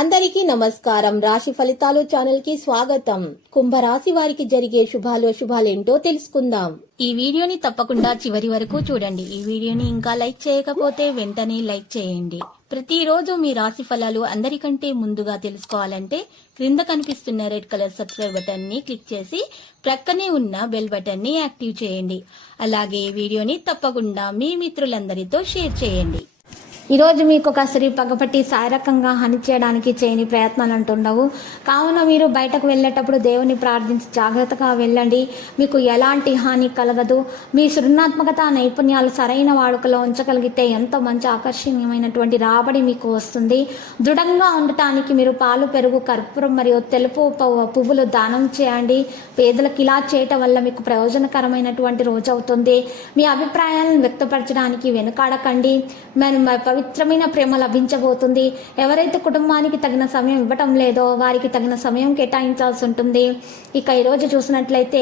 అందరికీ నమస్కారం. రాశి ఫలితాలు ఛానల్ కి స్వాగతం. కుంభరాశి వారికి జరిగే శుభాలేంటో తెలుసుకుందాం. ఈ వీడియోని తప్పకుండా చివరి వరకు చూడండి. ఈ వీడియోని ఇంకా లైక్ చేయకపోతే వెంటనే లైక్ చేయండి. ప్రతిరోజు మీ రాశి ఫలాలు అందరికంటే ముందుగా తెలుసుకోవాలంటే క్రింద కనిపిస్తున్న రెడ్ కలర్ సబ్స్క్రైబ్ బటన్ ని క్లిక్ చేసి ప్రక్కనే ఉన్న బెల్ బటన్ ని యాక్టివ్ చేయండి. అలాగే ఈ వీడియోని తప్పకుండా మీ మిత్రులందరితో షేర్ చేయండి. ఈరోజు మీకు ఒక స్త్రీ పగపట్టి శారీరకంగా హాని చేయడానికి చేయని ప్రయత్నాలు అంటుండవు. కావున మీరు బయటకు వెళ్ళేటప్పుడు దేవుని ప్రార్థించి జాగ్రత్తగా వెళ్ళండి. మీకు ఎలాంటి హాని కలగదు. మీ సృజనాత్మకత నైపుణ్యాలు సరైన వాడుకలో ఉంచగలిగితే ఎంతో మంచి ఆకర్షణీయమైనటువంటి రాబడి మీకు వస్తుంది. దృఢంగా ఉండటానికి మీరు పాలు, పెరుగు, కర్పూరం మరియు తెలుపు పువ్వులు దానం చేయండి. పేదలకు ఇలా చేయటం వల్ల మీకు ప్రయోజనకరమైనటువంటి రోజు అవుతుంది. మీ అభిప్రాయాలను వ్యక్తపరచడానికి వెనుకాడకండి. పవిత్రమైన ప్రేమ లభించబోతుంది. ఎవరైతే కుటుంబానికి తగిన సమయం ఇవ్వటం లేదో వారికి తగిన సమయం కేటాయించాల్సి ఉంటుంది. ఇక ఈరోజు చూసినట్లయితే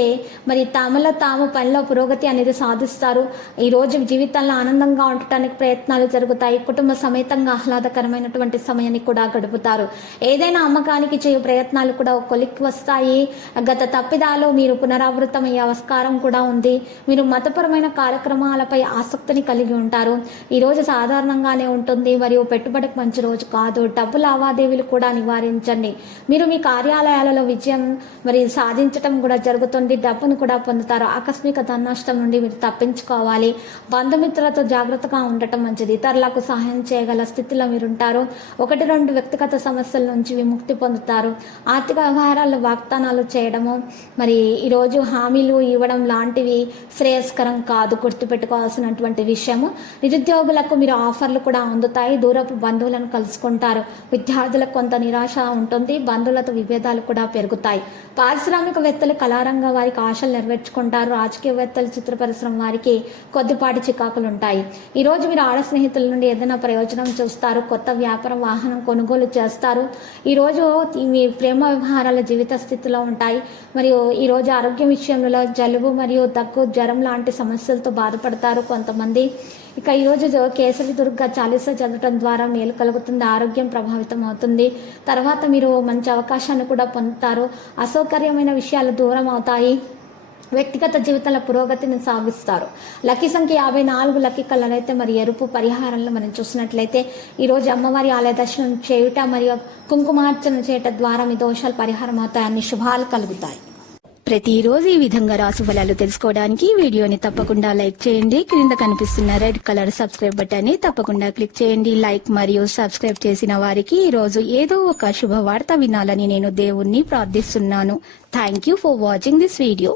మరి తాములో తాము పనిలో పురోగతి అనేది సాధిస్తారు. ఈరోజు జీవితంలో ఆనందంగా ఉండటానికి ప్రయత్నాలు జరుగుతాయి. కుటుంబ సమేతంగా ఆహ్లాదకరమైనటువంటి సమయాన్ని కూడా గడుపుతారు. ఏదైనా అమ్మకానికి చేయు ప్రయత్నాలు కూడా కొలిక్కి వస్తాయి. గత తప్పిదాలు మీరు పునరావృతమయ్యే ఆస్కారం కూడా ఉంది. మీరు మతపరమైన కార్యక్రమాలపై ఆసక్తిని కలిగి ఉంటారు. ఈరోజు సాధారణంగానే ఉంటుంది మరియు పెట్టుబడికి మంచి రోజు కాదు. డబ్బు లావాదేవీలు కూడా నివారించండి. మీరు మీ కార్యాలయాలలో విజయం మరి సాధించటం కూడా జరుగుతుంది. డబ్బును కూడా పొందుతారు. ఆకస్మిక ధననష్టం నుండి మీరు తప్పించుకోవాలి. బంధుమిత్రులతో జాగ్రత్తగా ఉండటం మంచిది. ఇతరులకు సహాయం చేయగల స్థితిలో మీరు ఉంటారు. 1-2 వ్యక్తిగత సమస్యల నుంచి విముక్తి పొందుతారు. ఆర్థిక వ్యవహారాల్లో వాగ్దానాలు చేయడము మరి ఈరోజు హామీలు ఇవ్వడం లాంటివి శ్రేయస్కరం కాదు. గుర్తుపెట్టుకోవాల్సినటువంటి విషయము. నిరుద్యోగులకు మీరు ఆఫర్లు కూడా అందుతాయి. దూరపు బంధువులను కలుసుకుంటారు. విద్యార్థులకు కొంత నిరాశ ఉంటుంది. బంధువులతో విభేదాలు కూడా పెరుగుతాయి. పారిశ్రామికవేత్తలు కళారంగ వారికి ఆశలు నెరవేర్చుకుంటారు. రాజకీయవేత్తలు, చిత్ర పరిశ్రమ వారికి కొద్దిపాటి చికాకులు ఉంటాయి. ఈరోజు మీరు ఆడ స్నేహితుల నుండి ఏదైనా ప్రయోజనం చూస్తారు. కొత్త వ్యాపారం, వాహనం కొనుగోలు చేస్తారు. ఈరోజు మీ ప్రేమ వ్యవహారాల జీవిత స్థితిలో ఉంటాయి. మరియు ఈరోజు ఆరోగ్యం విషయంలో జలుబు మరియు దగ్గు, జ్వరం లాంటి సమస్యలతో బాధపడతారు కొంతమంది. ఇక ఈరోజు కేసరి దుర్గ చాలీసా చదవటం ద్వారా మేలు కలుగుతుంది. ఆరోగ్యం ప్రభావితం అవుతుంది. తర్వాత మీరు మంచి అవకాశాన్ని కూడా పొందుతారు. అసౌకర్యమైన విషయాలు దూరం అవుతాయి. వ్యక్తిగత జీవితాల పురోగతిని సాగిస్తారు. లక్కీ సంఖ్య 54. లక్కీ కలర్ అయితే మరి ఎరుపు. పరిహారంలో మనం చూసినట్లయితే ఈరోజు అమ్మవారి ఆలయ దర్శనం చేయుట మరియు కుంకుమార్చన చేయటం ద్వారా మీ దోషాలు పరిహారం అవుతాయి. అన్ని శుభాలు కలుగుతాయి. ప్రతిరోజు ఈ విధంగా రాశి ఫలాలు తెలుసుకోవడానికి వీడియోని తప్పకుండా లైక్ చేయండి. క్రింద కనిపిస్తున్న రెడ్ కలర్ సబ్స్క్రైబ్ బటన్ ని తప్పకుండా క్లిక్ చేయండి. లైక్ మరియు సబ్స్క్రైబ్ చేసిన వారికి ఈ రోజు ఏదో ఒక శుభవార్త వినాలని నేను దేవుణ్ణి ప్రార్థిస్తున్నాను. Thank you for watching this video.